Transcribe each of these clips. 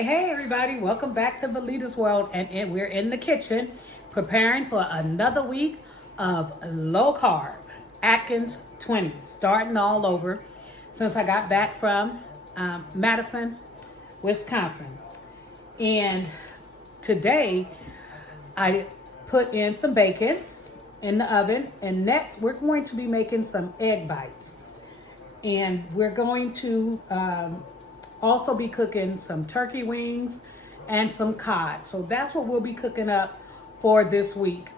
Hey everybody, welcome back to Valeta's World, and we're in the kitchen preparing for another week of low carb Atkins 20, starting all over since I got back from Madison, Wisconsin. And today I put in some bacon in the oven, and next we're going to be making some egg bites. And we're going to also be cooking some turkey wings and some cod. So that's what we'll be cooking up for this week.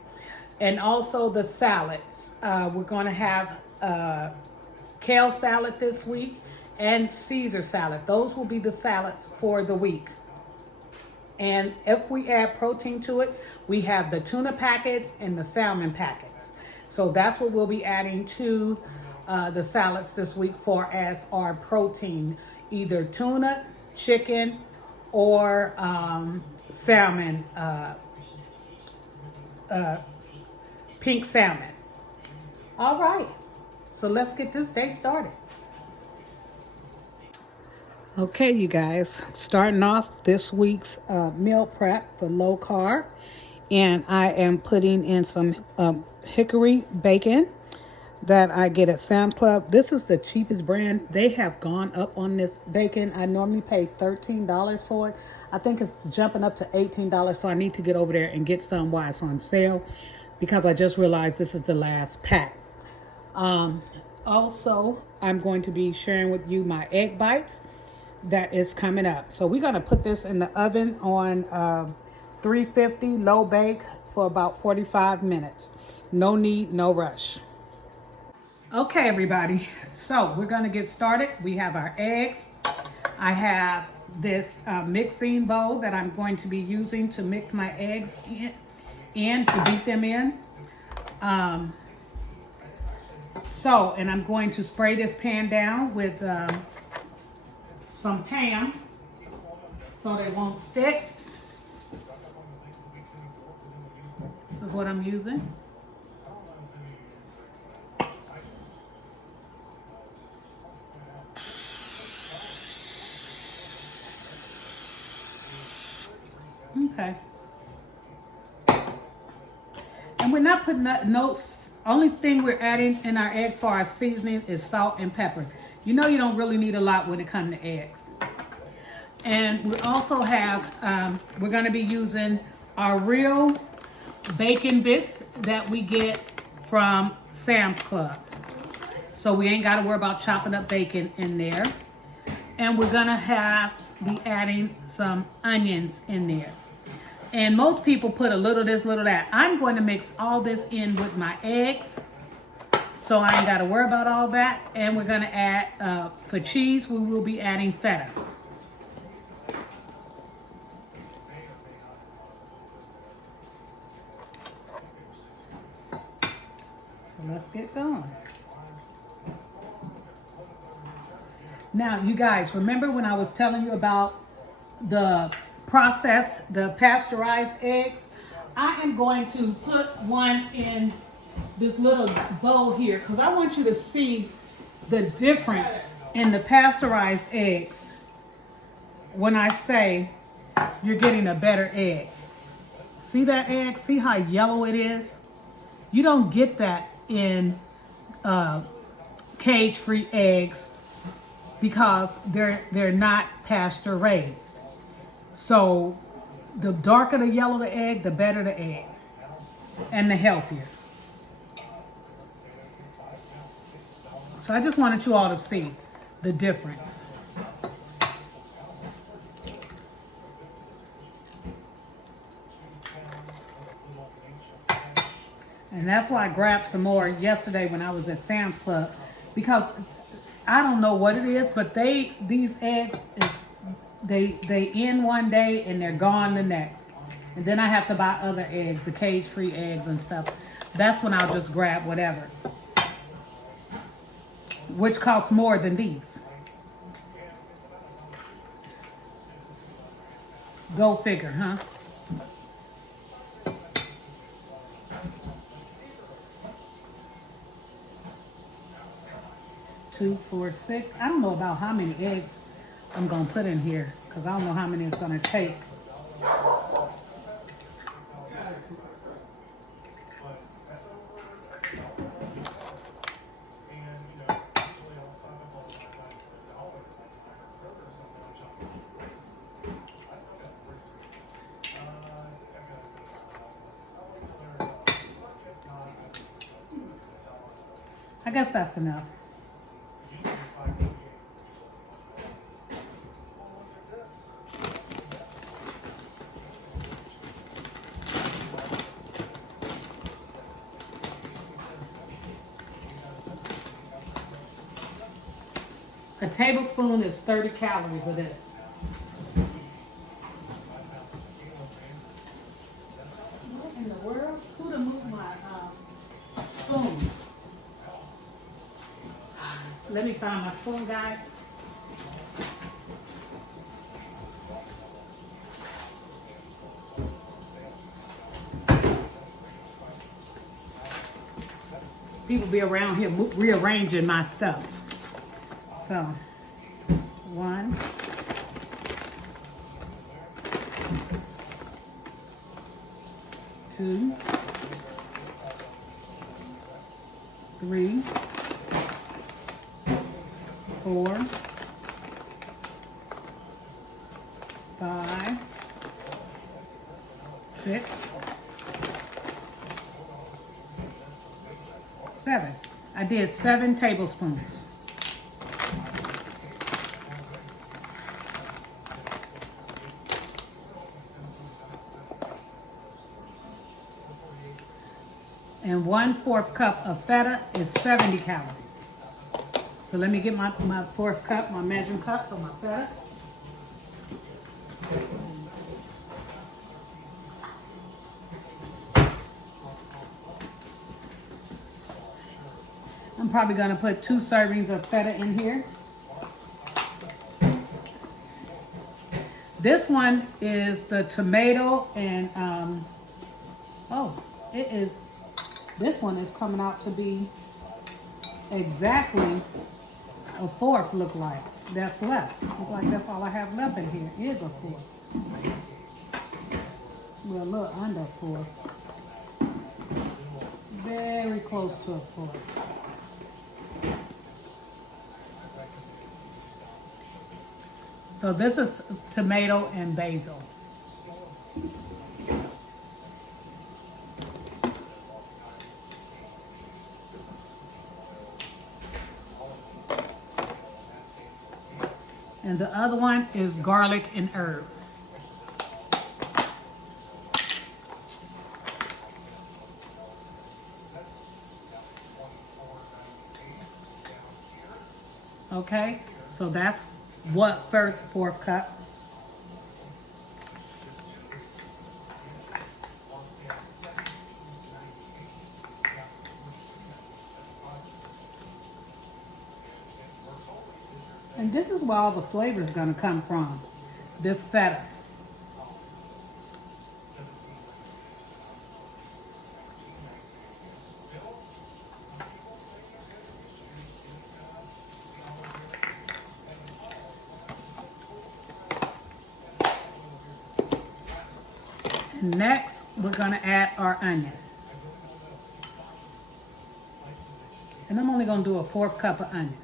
And also the salads. We're going to have kale salad this week and Caesar salad. Those will be the salads for the week. And if we add protein to it, we have the tuna packets and the salmon packets. So that's what we'll be adding to the salads this week for as our protein, either tuna, chicken, or salmon, pink salmon. All right, so let's get this day started. Okay, you guys, starting off this week's meal prep for low carb, and I am putting in some hickory bacon that I get at Sam's Club. This is the cheapest brand. They have gone up on this bacon. I normally pay $13 for it. I think it's jumping up to $18, so I need to get over there and get some while it's on sale, because I just realized this is the last pack. Also, I'm going to be sharing with you my egg bites that is coming up. So we're going to put this in the oven on 350 low bake for about 45 minutes. No need, no rush. Okay, everybody, so we're going to get started. We have our eggs. I have this mixing bowl that I'm going to be using to mix my eggs in to beat them in. And I'm going to spray this pan down with some Pam so they won't stick. This is what I'm using. Okay. And we're not putting notes. Only thing we're adding in our eggs for our seasoning is salt and pepper. You know, you don't really need a lot when it comes to eggs. And we also have, we're going to be using our real bacon bits that we get from Sam's Club. So we ain't got to worry about chopping up bacon in there. And we're going to be adding some onions in there. And most people put a little this, little that. I'm going to mix all this in with my eggs, so I ain't got to worry about all that. And we're going to add, for cheese, we will be adding feta. So let's get going. Now, you guys, remember when I was telling you about the pasteurized eggs? I am going to put one in this little bowl here because I want you to see the difference in the pasteurized eggs when I say you're getting a better egg. See that egg? See how yellow it is? You don't get that in cage-free eggs because they're not pasture raised. So the darker the yellow the egg, the better the egg and the healthier. So I just wanted you all to see the difference. And that's why I grabbed some more yesterday when I was at Sam's Club, because I don't know what it is, but these eggs they end one day and they're gone the next. And then I have to buy other eggs, the cage-free eggs and stuff. That's when I'll just grab whatever, which costs more than these. Go figure, huh? Two, four, six. I don't know about how many eggs I'm gonna put in here because I don't know how many it's gonna take. I guess that's enough. A tablespoon is 30 calories of this. What in the world? Who to move my spoon? Let me find my spoon, guys. People be around here rearranging my stuff. So, 1, 2, 3, 4, 5, 6, 7. I did 7 tablespoons. And 1/4 cup of feta is 70 calories. So let me get my 4th cup, my measuring cup for my feta. I'm probably gonna put 2 servings of feta in here. This one is the tomato and, this one is coming out to be exactly a 4th look like. That's less. Look like that's all I have left in here is a 4th. We're a little under 4th. Very close to a 4th. So this is tomato and basil. And the other one is garlic and herb. Okay, so that's what first 4th cup. And this is where all the flavor is going to come from, this feta. And next, we're going to add our onion. And I'm only going to do a 4th cup of onions.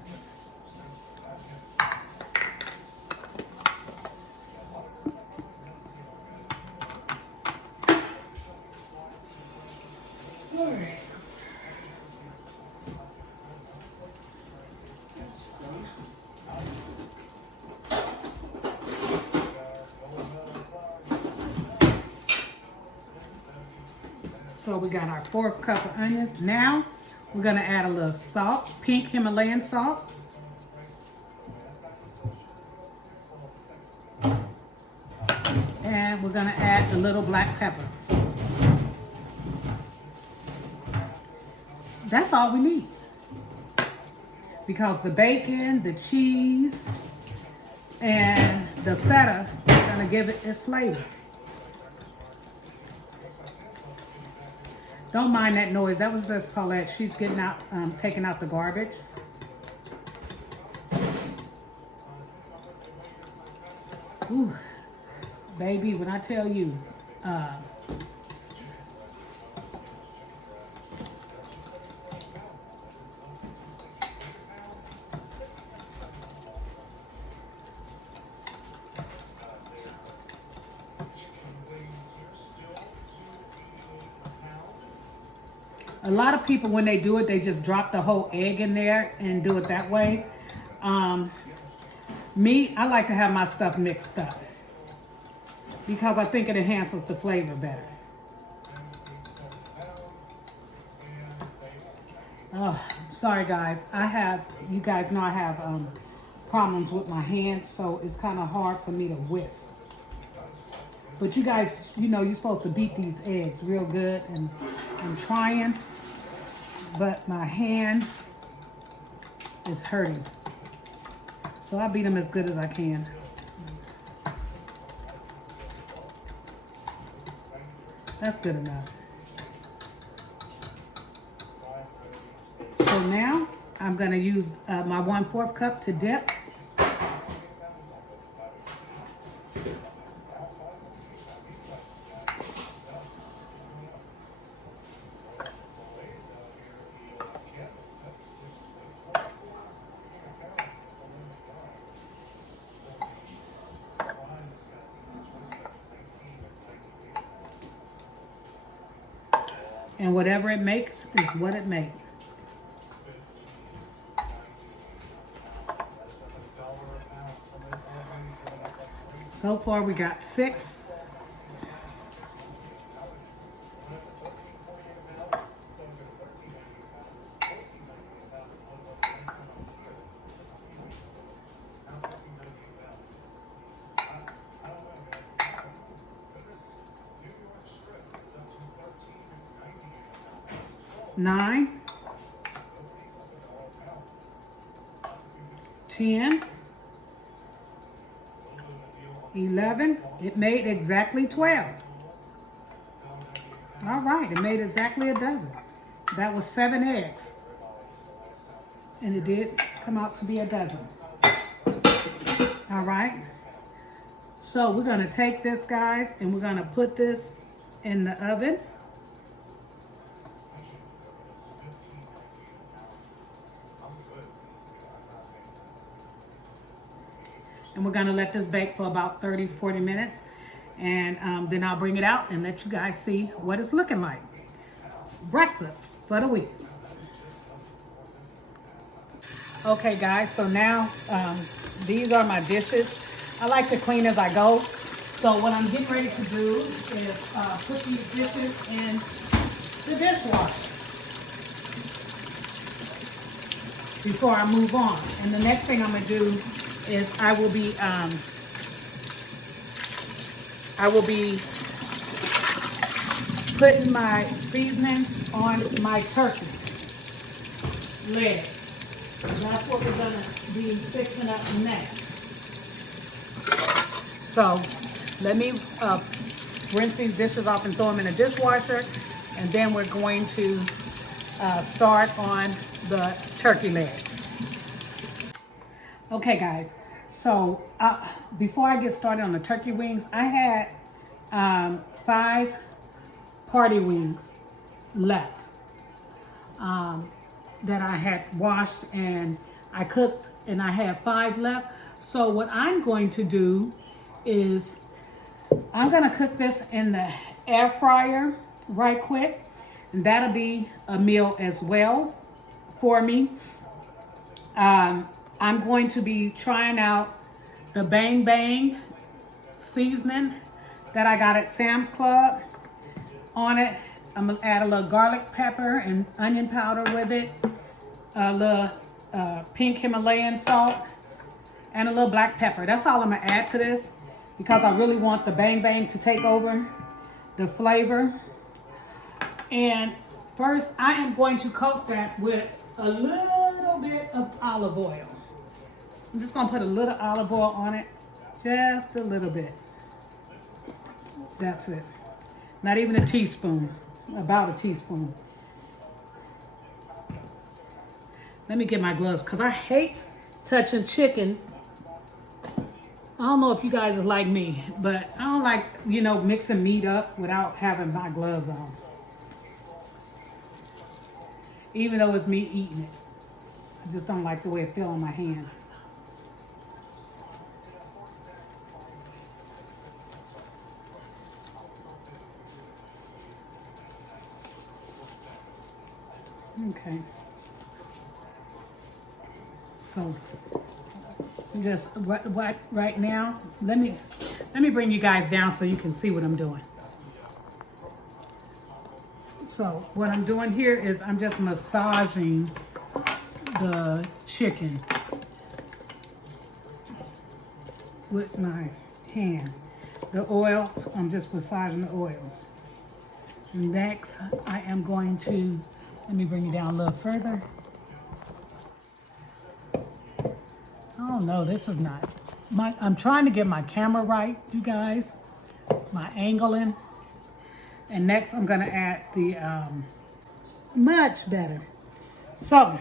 So we got our 4th cup of onions. Now we're going to add a little salt, pink Himalayan salt. And we're going to add a little black pepper. That's all we need. Because the bacon, the cheese, and the feta is going to give it its flavor. Don't mind that noise. That was just Paulette. She's getting out, taking out the garbage. Ooh, baby, when I tell you, a lot of people, when they do it, they just drop the whole egg in there and do it that way. Me, I like to have my stuff mixed up because I think it enhances the flavor better. Oh, sorry guys. You guys know I have problems with my hand, so it's kind of hard for me to whisk. But you guys, you know, you're supposed to beat these eggs real good, and I'm trying, but my hand is hurting. So I beat them as good as I can. That's good enough. So now I'm gonna use my 1/4 cup to dip. And whatever it makes is what it makes. So far we got 6. Nine, 10, 11. It made exactly 12. All right, it made exactly a dozen. That was 7 eggs. And it did come out to be a dozen. All right. So we're going to take this, guys, and we're going to put this in the oven. And we're gonna let this bake for about 30-40 minutes. And then I'll bring it out and let you guys see what it's looking like. Breakfast for the week. Okay guys, so now these are my dishes. I like to clean as I go. So what I'm getting ready to do is put these dishes in the dishwasher before I move on. And the next thing I'm gonna do is I will be putting my seasonings on my turkey leg. That's what we're gonna be fixing up next. So let me rinse these dishes off and throw them in a dishwasher, and then we're going to start on the turkey legs. Okay guys, so before I get started on the turkey wings, I had 5 party wings left that I had washed and I cooked, and I had 5 left. So what I'm going to do is I'm gonna cook this in the air fryer right quick, and that'll be a meal as well for me. I'm going to be trying out the Bang Bang seasoning that I got at Sam's Club. On it, I'm gonna add a little garlic pepper and onion powder with it, a little pink Himalayan salt, and a little black pepper. That's all I'm gonna add to this because I really want the Bang Bang to take over the flavor. And first, I am going to coat that with a little bit of olive oil. I'm just gonna put a little olive oil on it, just a little bit. That's it. Not even a teaspoon, about a teaspoon. Let me get my gloves because I hate touching chicken I don't know if you guys are like me, but I don't like, mixing meat up without having my gloves on. Even though it's me eating it. I just don't like the way it feels on my hands. Okay. So just right now, let me bring you guys down so you can see what I'm doing. So what I'm doing here is I'm just massaging the chicken with my hand. The oils, I'm just massaging the oils. Next, I am going to, let me bring you down a little further. Oh no, this is not. I'm trying to get my camera right, you guys. My angling. And next I'm gonna add the, much better. So,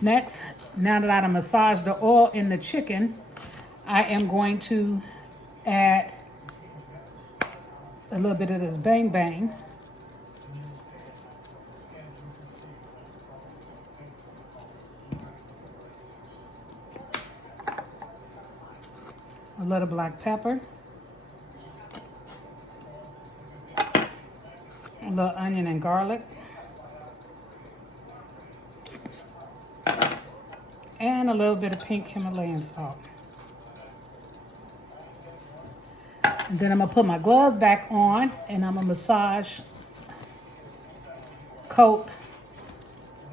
next, now that I massaged the oil in the chicken, I am going to add a little bit of this bang bang. A little black pepper. A little onion and garlic. And a little bit of pink Himalayan salt. And then I'm gonna put my gloves back on and I'm gonna massage, coat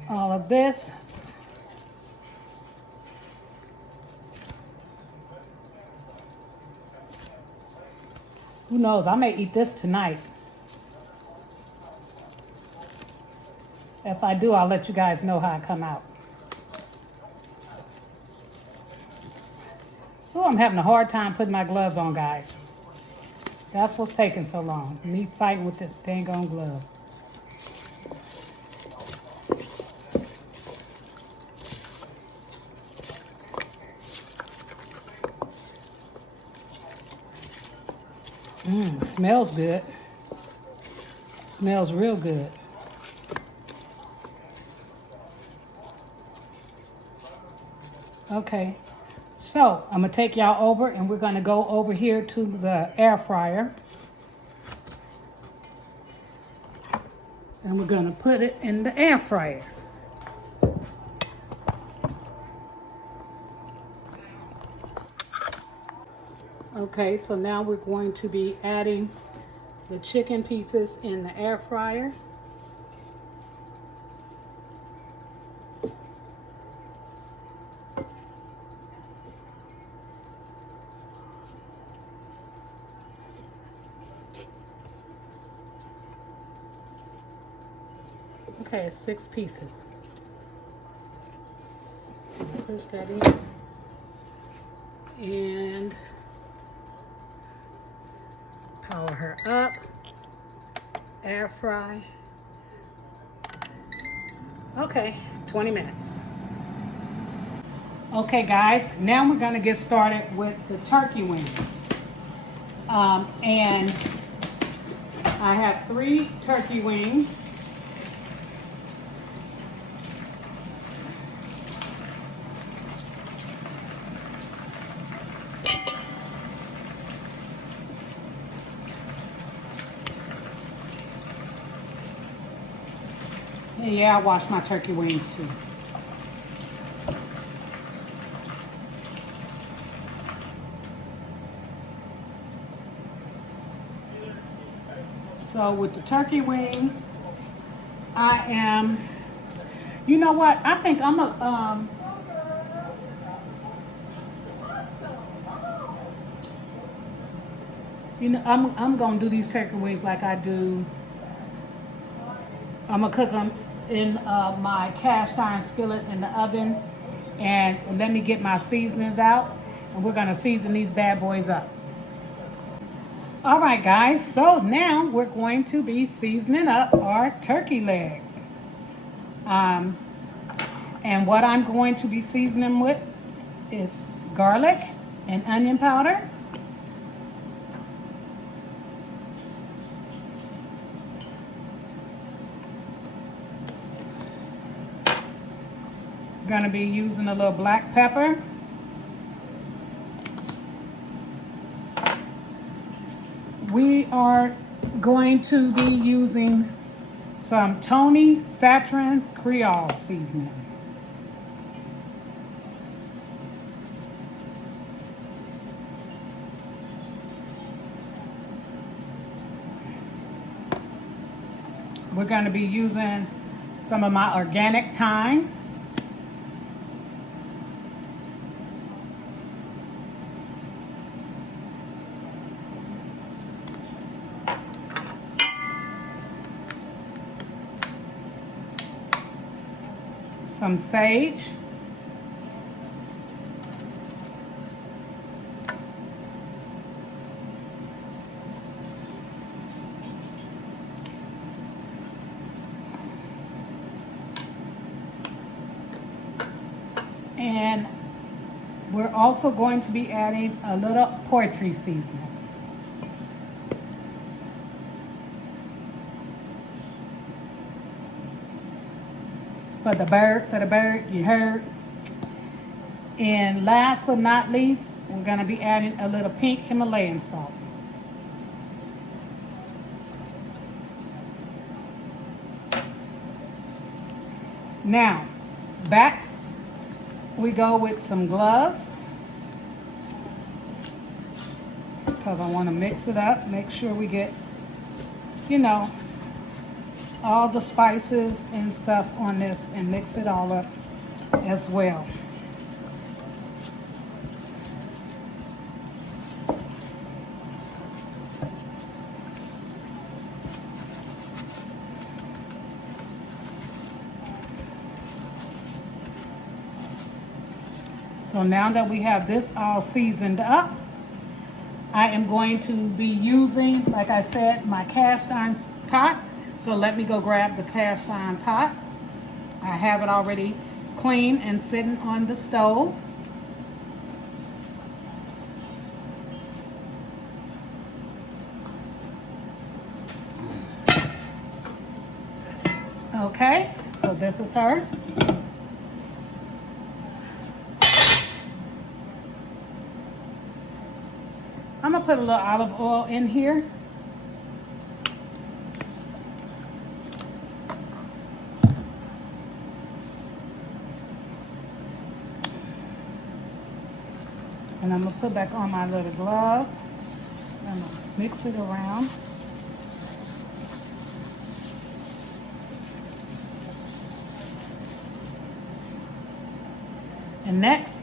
all of this. Who knows, I may eat this tonight. If I do, I'll let you guys know how I come out. Oh, I'm having a hard time putting my gloves on, guys. That's what's taking so long. Me fighting with this dang on glove. Smells good. Smells real good. Okay, so I'm gonna take y'all over and we're gonna go over here to the air fryer. And we're gonna put it in the air fryer. Okay, so now we're going to be adding the chicken pieces in the air fryer. Okay, it's 6 pieces. Push that in. And power her up. Air fry. Okay, 20 minutes. Okay guys, now we're gonna get started with the turkey wings. And I have 3 turkey wings. Yeah, I wash my turkey wings too. So with the turkey wings, I am, you know what? I think I'm I'm gonna do these turkey wings like I do. I'm gonna cook them in my cast iron skillet in the oven, and let me get my seasonings out, and we're gonna season these bad boys up. All right guys, so now we're going to be seasoning up our turkey legs. And what I'm going to be seasoning with is garlic, and onion powder. Gonna be using a little black pepper. We are going to be using some Tony Satrin Creole seasoning. We're going to be using some of my organic thyme. Some sage. And we're also going to be adding a little poultry seasoning. For the bird, you heard. And last but not least, we're gonna be adding a little pink Himalayan salt. Now, back we go with some gloves, because I want to mix it up, make sure we get, you know, all the spices and stuff on this and mix it all up as well. So now that we have this all seasoned up, I am going to be using, like I said, my cast iron pot. So let me go grab the cast iron pot. I have it already clean and sitting on the stove. Okay, so this is her. I'm gonna put a little olive oil in here. And I'm gonna put back on my little glove. I'm gonna mix it around. And next,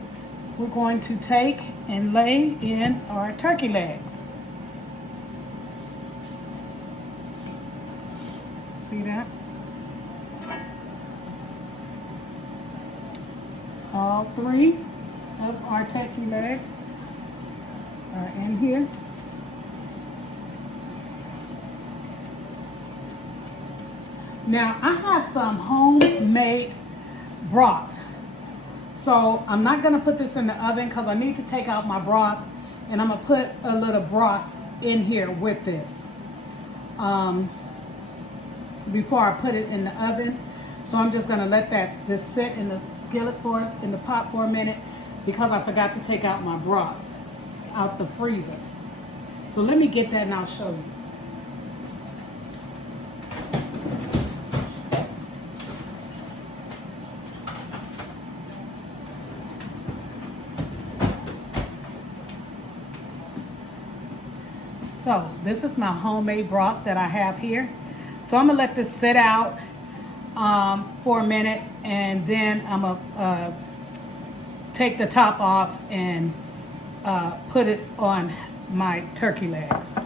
we're going to take and lay in our turkey legs. See that? All three of our turkey legs are in here. Now, I have some homemade broth. So I'm not gonna put this in the oven because I need to take out my broth, and I'm gonna put a little broth in here with this before I put it in the oven. So I'm just gonna let this sit in the skillet in the pot for a minute because I forgot to take out my broth out the freezer. So let me get that and I'll show you. So this is my homemade broth that I have here. So I'm gonna let this sit out for a minute, and then I'm gonna take the top off and put it on my turkey legs.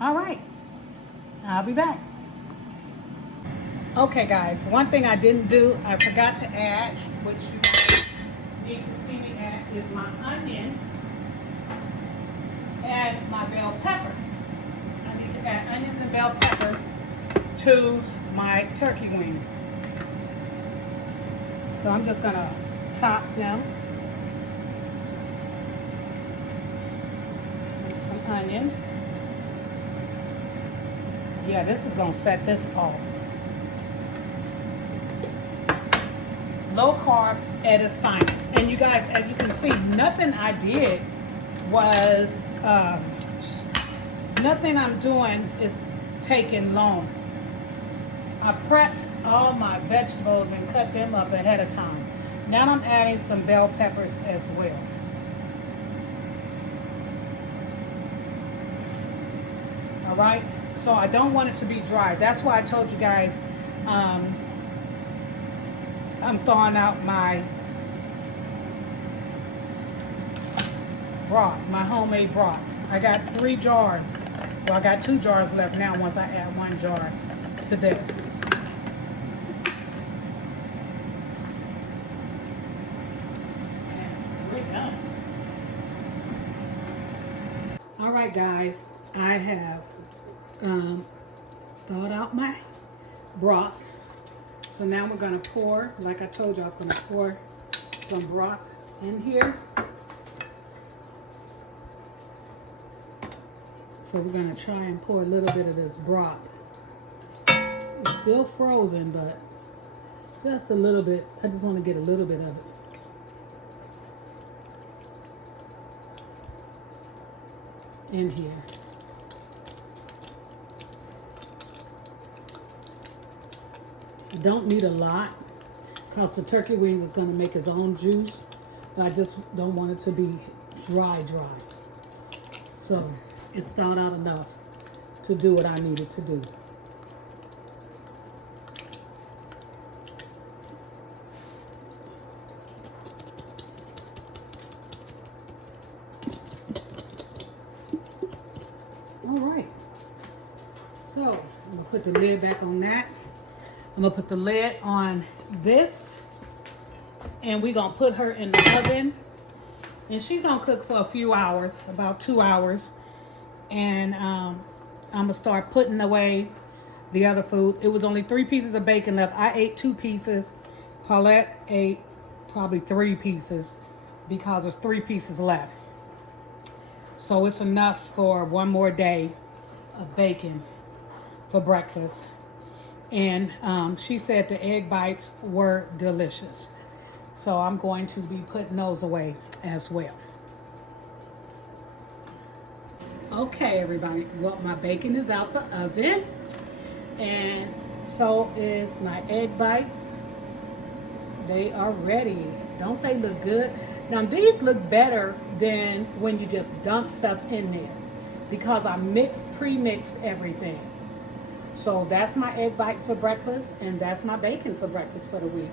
All right, I'll be back. Okay guys, one thing I didn't do, I forgot to add, which you guys need to see me add, is my onions and my bell peppers. I need to add onions and bell peppers to my turkey wings. So I'm just gonna top them with some onions. Yeah, this is gonna set this off. Low carb at its finest. And you guys, as you can see, nothing I did was, nothing I'm doing is taking long. I prepped all my vegetables and cut them up ahead of time. Now I'm adding some bell peppers as well. All right, so I don't want it to be dry. That's why I told you guys I'm thawing out my broth, my homemade broth. I got 3 jars. Well, I got 2 jars left now once I add 1 jar to this. And we're done. All right, guys, I have thawed out my broth. So now we're gonna pour, like I told you, I was gonna pour some broth in here. So we're gonna try and pour a little bit of this broth. It's still frozen, but just a little bit. I just wanna get a little bit of it. In here. You don't need a lot because the turkey wings is going to make its own juice. But I just don't want it to be dry. So it's thawed out enough to do what I needed to do. All right. So I'm going to put the lid back on that. I'm gonna put the lid on this and we're gonna put her in the oven and she's gonna cook for a few hours, about 2 hours. And I'm gonna start putting away the other food. It was only 3 pieces of bacon left. I ate 2 pieces. Paulette ate probably 3 pieces because there's 3 pieces left. So it's enough for 1 more day of bacon for breakfast. And she said the egg bites were delicious. So I'm going to be putting those away as well. Okay, everybody. Well, my bacon is out the oven. And so is my egg bites. They are ready. Don't they look good? Now, these look better than when you just dump stuff in there because I pre-mixed everything. So that's my egg bites for breakfast, and that's my bacon for breakfast for the week.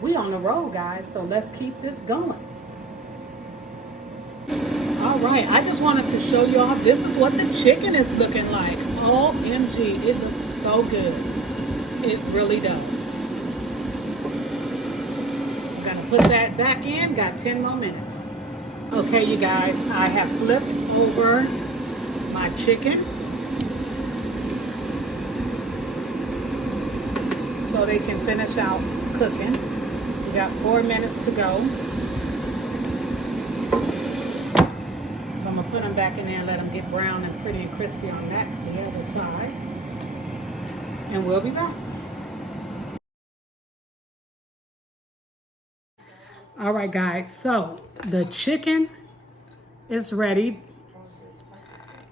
We on the road, guys, so let's keep this going. All right, I just wanted to show y'all this is what the chicken is looking like. OMG, it looks so good. It really does. I'm gonna put that back in, got 10 more minutes. Okay, you guys, I have flipped over my chicken so they can finish out cooking. We got 4 minutes to go. So I'm gonna put them back in there and let them get brown and pretty and crispy on that, the other side. And we'll be back. All right, guys, so the chicken is ready.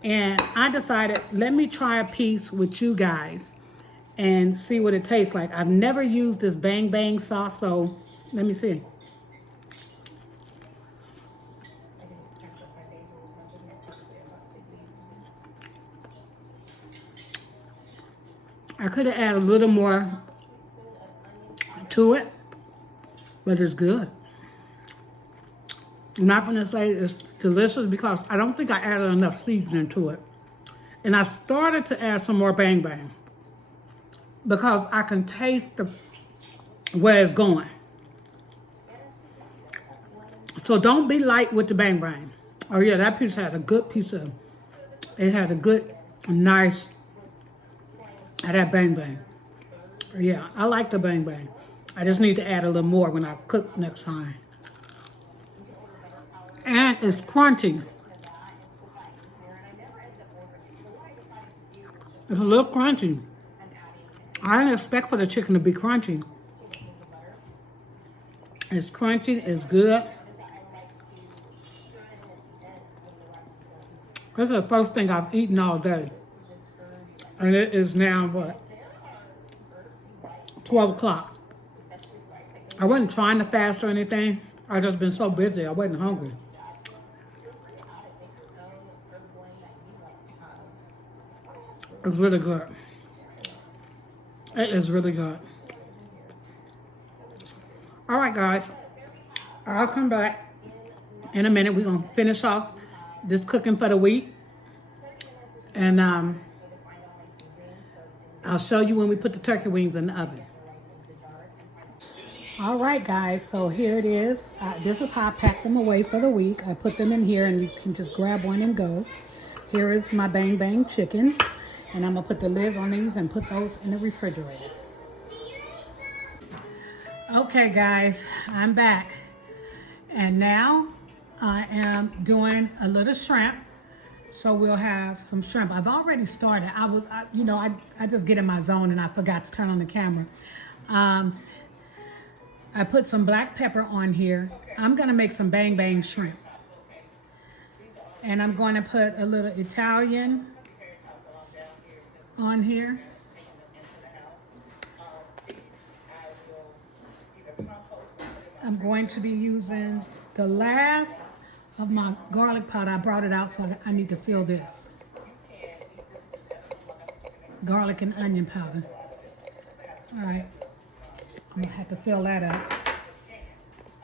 And I decided, let me try a piece with you guys and see what it tastes like. I've never used this bang bang sauce, so let me see. I could have added a little more to it, but it's good. I'm not going to say it's delicious because I don't think I added enough seasoning to it. And I started to add some more bang bang because I can taste where it's going. So don't be light with the bang bang. Oh yeah, that piece had a good piece of, it had a good, nice, that bang bang. Yeah, I like the bang bang. I just need to add a little more when I cook next time. And it's crunchy. It's a little crunchy. I didn't expect for the chicken to be crunchy. It's crunchy, it's good. This is the first thing I've eaten all day. And it is now, what, 12 o'clock. I wasn't trying to fast or anything. I just been so busy, I wasn't hungry. It's really good. It is really good. All right, guys. I'll come back in a minute. We're going to finish off this cooking for the week. And I'll show you when we put the turkey wings in the oven. All right, guys. So here it is. This is how I pack them away for the week. I put them in here and you can just grab one and go. Here is my bang bang chicken. And I'm going to put the lids on these and put those in the refrigerator. Okay, guys, I'm back. And now I am doing a little shrimp. So we'll have some shrimp. I've already started. I just get in my zone and I forgot to turn on the camera. I put some black pepper on here. I'm going to make some bang bang shrimp. And I'm going to put a little Italian on here. I'm going to be using the last of my garlic powder. I brought it out, so I need to fill this. Garlic and onion powder. All right, I'm gonna have to fill that up.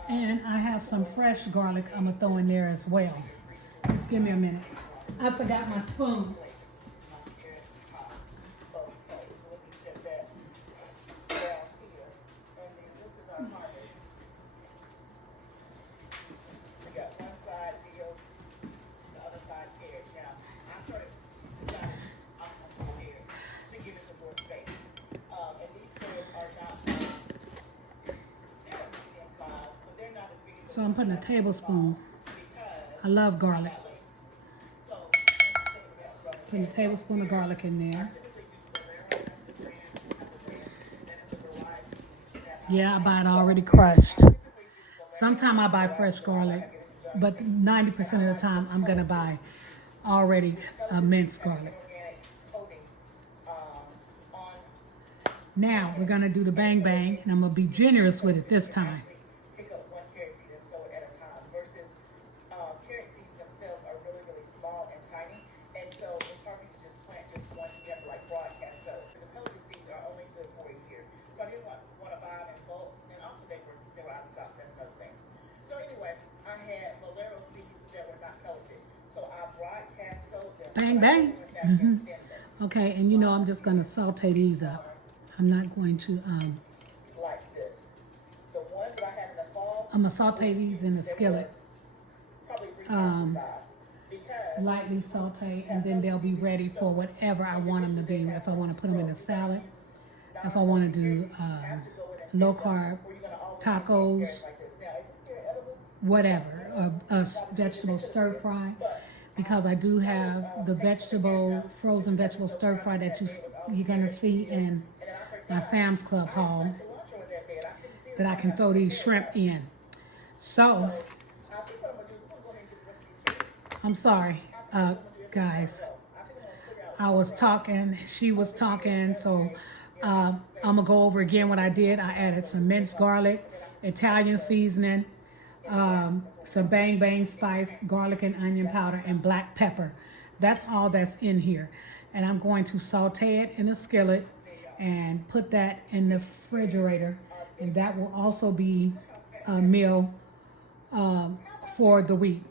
And I have some fresh garlic I'm gonna throw in there as well. Just give me a minute. I forgot my spoon. So I'm putting a tablespoon. I love garlic. Putting a tablespoon of garlic in there. Yeah, I buy it already crushed. Sometimes I buy fresh garlic, but 90% of the time I'm gonna buy already minced garlic. Now we're gonna do the bang bang, and I'm gonna be generous with it this time. Bang, bang. Okay, and you know I'm just going to saute these up. I'm not going to, I'm going to saute these in the skillet. Lightly saute, and then they'll be ready for whatever I want them to be. If I want to put them in a salad, if I want to do low carb tacos, whatever, a vegetable stir fry. Because I do have the frozen vegetable stir fry that you're gonna see in my Sam's Club haul that I can throw these shrimp in. So, I'm sorry, guys. I was talking, she was talking, so I'm gonna go over again what I did. I added some minced garlic, Italian seasoning, some bang bang spice, garlic and onion powder, and black pepper. That's all that's in here. And I'm going to saute it in a skillet and put that in the refrigerator. And that will also be a meal for the week.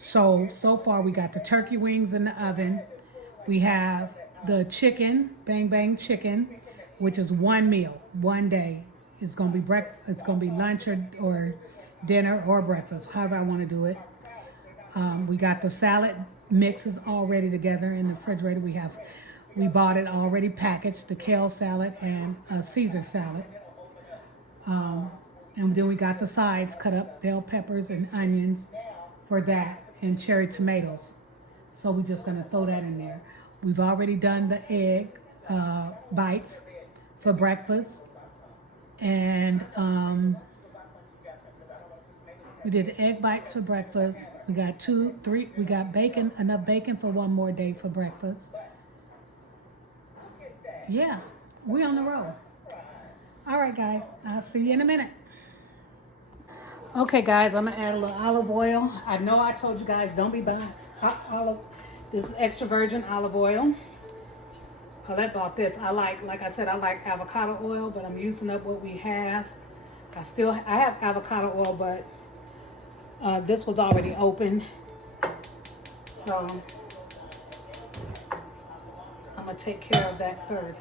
So far we got the turkey wings in the oven. We have the chicken, bang bang chicken, which is one meal, one day. It's gonna be it's gonna be lunch or dinner or breakfast, however I want to do it. We got the salad mixes all ready together in the refrigerator. We have We bought it already packaged, the kale salad and a Caesar salad. And then we got the sides, cut up bell peppers and onions for that, and cherry tomatoes. So we're just gonna throw that in there. We've already done the egg bites for breakfast. And we did the egg bites for breakfast. We got we got bacon, enough bacon for one more day for breakfast. Yeah, we on the road. All right, guys, I'll see you in a minute. Okay, guys, I'm gonna add a little olive oil. I know I told you guys don't be buying olive. This is extra virgin olive oil. Paulette bought this. I like I said, I like avocado oil, but I'm using up what we have. I have avocado oil, but this was already open. So I'm gonna take care of that first.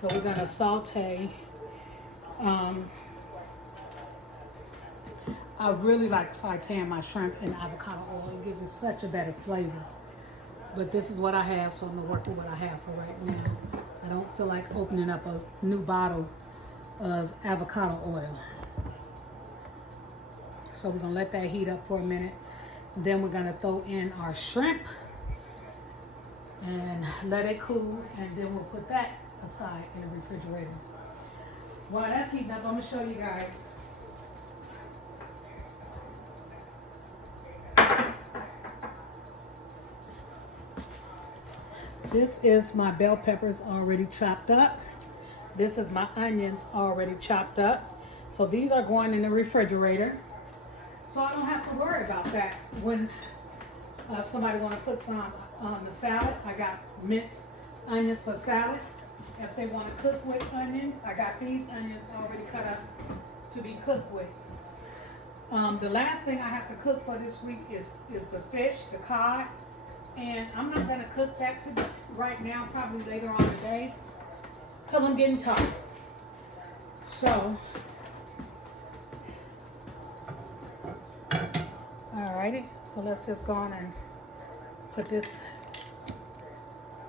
So we're gonna saute. I really like sauteing my shrimp in avocado oil. It gives it such a better flavor. But this is what I have, so I'm gonna work with what I have for right now. I don't feel like opening up a new bottle of avocado oil. So we're gonna let that heat up for a minute. Then we're gonna throw in our shrimp and let it cool, and then we'll put that aside in the refrigerator. While that's heating up, I'm gonna show you guys. This is my bell peppers already chopped up. This is my onions already chopped up. So these are going in the refrigerator. So I don't have to worry about that when if somebody want to put some on the salad. I got minced onions for salad. If they want to cook with onions, I got these onions already cut up to be cooked with. The last thing I have to cook for this week is the fish, the cod. And I'm not gonna cook that right now, probably later on today, because I'm getting tired. So, alrighty, so let's just go on and put this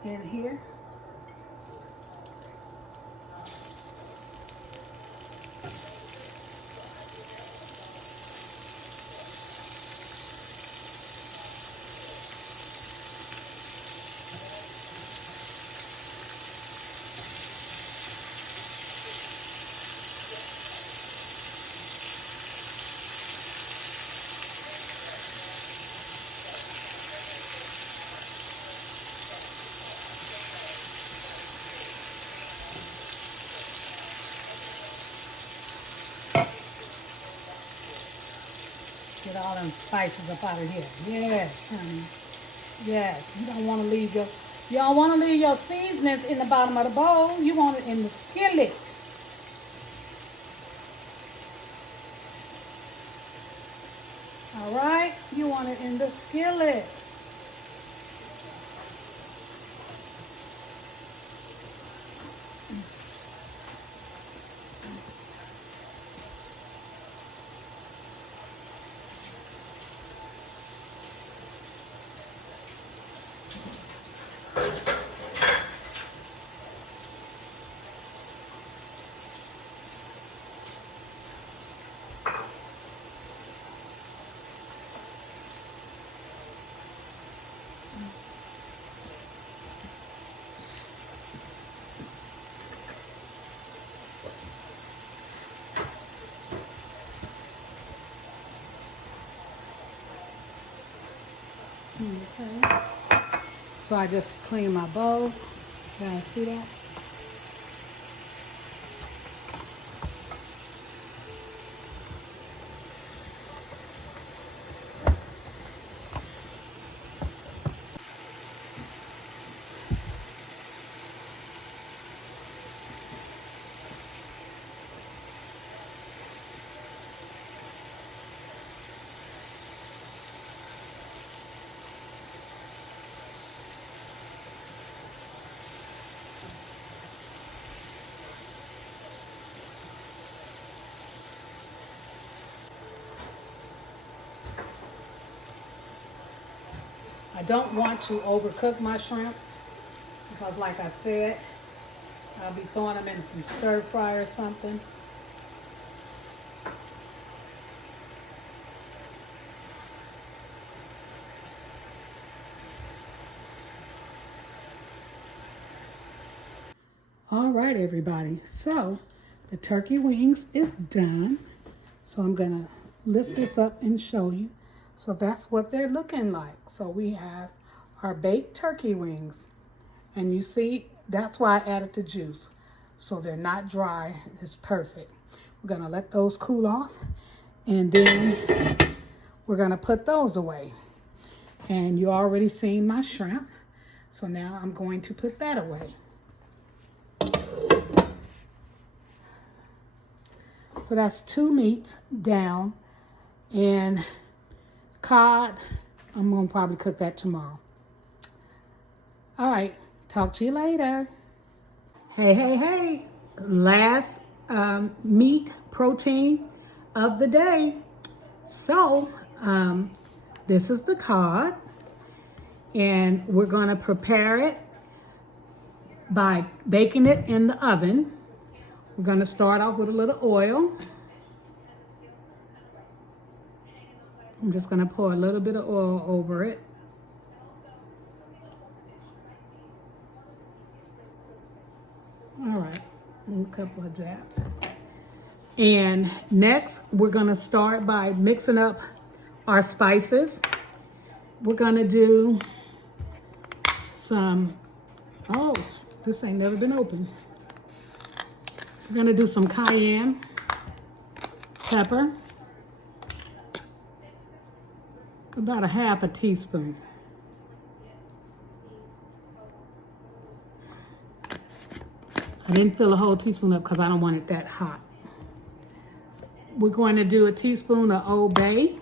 in here. Get all them spices up out of here. Yes, honey. Yes. You don't want to leave your seasonings in the bottom of the bowl. You want it in the skillet. All right? You want it in the skillet. Okay. So I just clean my bowl. You guys see that? I don't want to overcook my shrimp because like I said, I'll be throwing them in some stir fry or something. All right, everybody. So the turkey wings is done. So I'm gonna lift this up and show you. So that's what they're looking like. So we have our baked turkey wings. And you see, that's why I added the juice. So they're not dry, it's perfect. We're gonna let those cool off. And then we're gonna put those away. And you already seen my shrimp. So now I'm going to put that away. So that's 2 meats down, and cod, I'm going to probably cook that tomorrow. All right, talk to you later. Hey. Last meat protein of the day. So this is the cod, and we're going to prepare it by baking it in the oven. We're going to start off with a little oil. I'm just going to pour a little bit of oil over it. All right, a couple of dabs. And next, we're going to start by mixing up our spices. We're going to do some, oh, this ain't never been opened. We're gonna do some cayenne pepper, about a half a teaspoon. I didn't fill a whole teaspoon up because I don't want it that hot. We're going to do a teaspoon of Old Bay.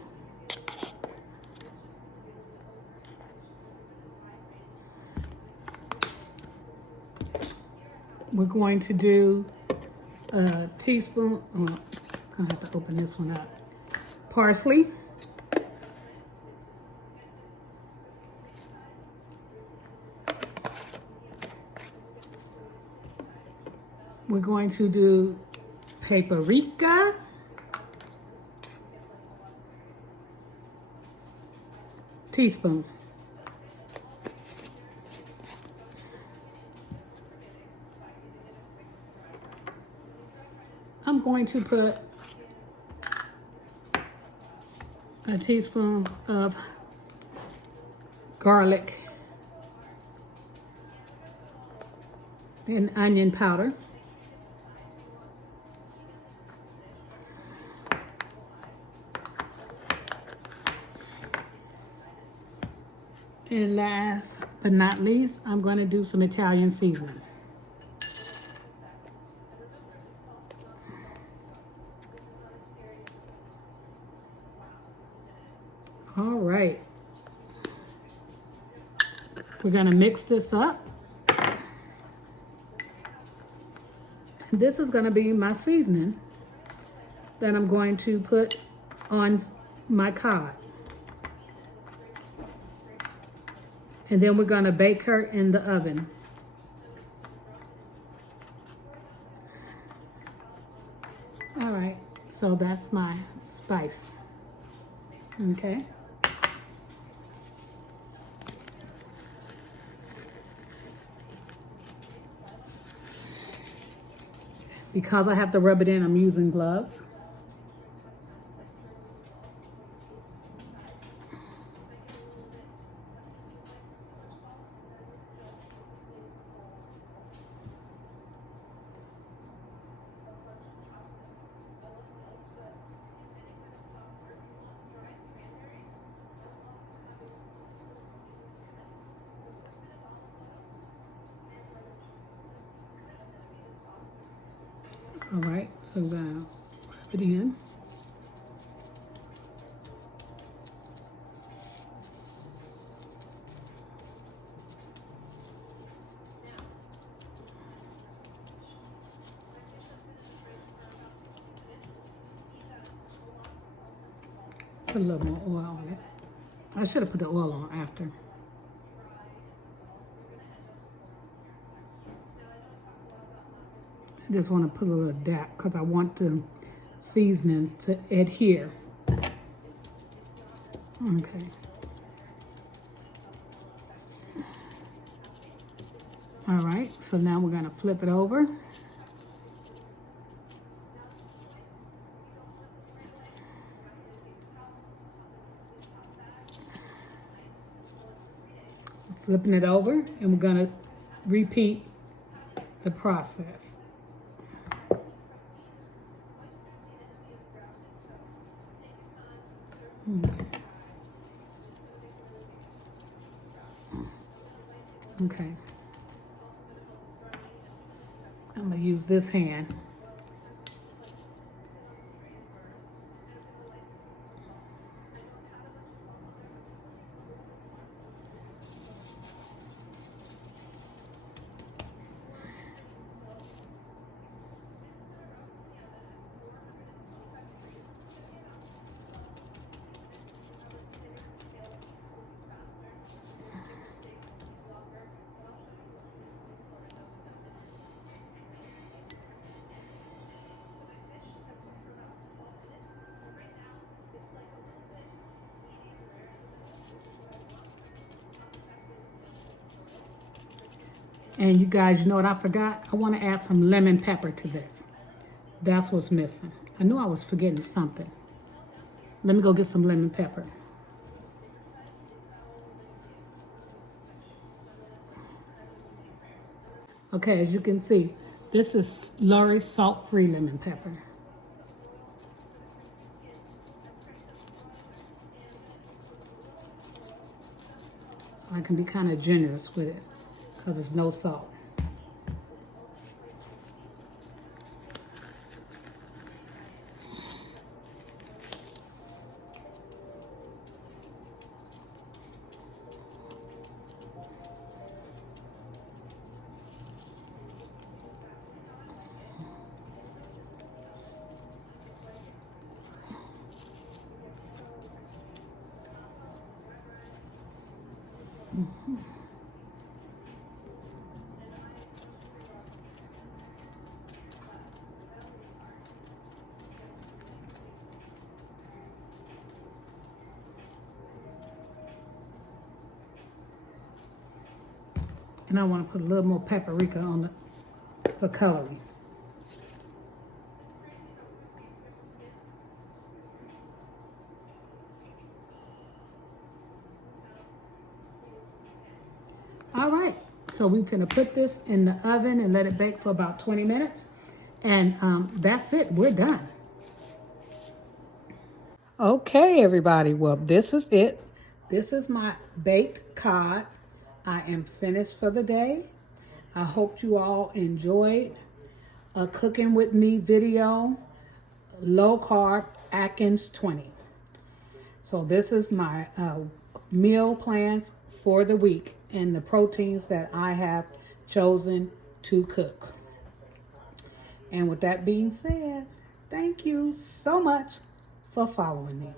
We're going to do a teaspoon, I'm gonna have to open this one up. Parsley. We're going to do paprika. Teaspoon. I'm going to put a teaspoon of garlic and onion powder. And last but not least, I'm going to do some Italian seasoning. All right. We're going to mix this up. And this is going to be my seasoning that I'm going to put on my cod. And then we're going to bake her in the oven. All right, so that's my spice. Okay. Because I have to rub it in, I'm using gloves. All right, so we're gonna rub it in. Put a little more oil on it. I should have put the oil on after. I just want to put a little dap because I want the seasonings to adhere. Okay. All right, so now we're gonna flip it over. Flipping it over, and we're gonna repeat the process. Okay. I'm gonna use this hand. And you guys, you know what I forgot? I want to add some lemon pepper to this. That's what's missing. I knew I was forgetting something. Let me go get some lemon pepper. Okay, as you can see, this is Lurie's salt-free lemon pepper. So I can be kind of generous with it because there's no salt. And I want to put a little more paprika on it for coloring. All right, so we're gonna put this in the oven and let it bake for about 20 minutes. And that's it, we're done. Okay, everybody, well, this is it. This is my baked cod. I am finished for the day. I hope you all enjoyed a cooking with me video, low carb Atkins 20. So this is my meal plans for the week and the proteins that I have chosen to cook. And with that being said, thank you so much for following me.